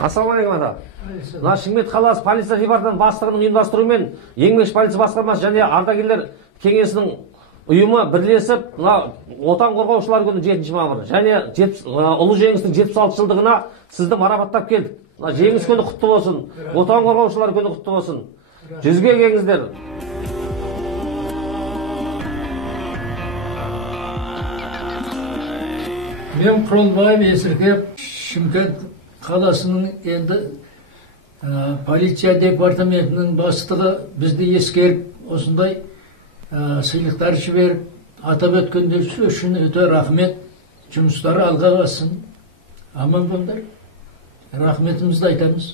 Ассалаумағалейкум ата. Мына Шымкент қаласы полиция департаменті бастығының ұйымдастыруымен еңбекші полиция басқармасы және ардагерлер кеңесінің ұйымы бірлесіп, мына отан қорғаушылар күні 7 мамыр және ұлы жеңістің 76 жылдығына сізді марапаттап келдік. Мына жеңіс күні құтты болсын, отан қорғаушылар күні құтты болсын. Жүзге келіңіздер. Мен Құрылбаев Есіркеп, Шымкент қаласының енді полиция департаментінің бастығы бізді ескеріп, осындай сыйлықтар жіберіп, атап өткендер үшін өте рахмет. Жұмыстары алға бассын. Аман болыңдар. Рахметімізді айтамыз.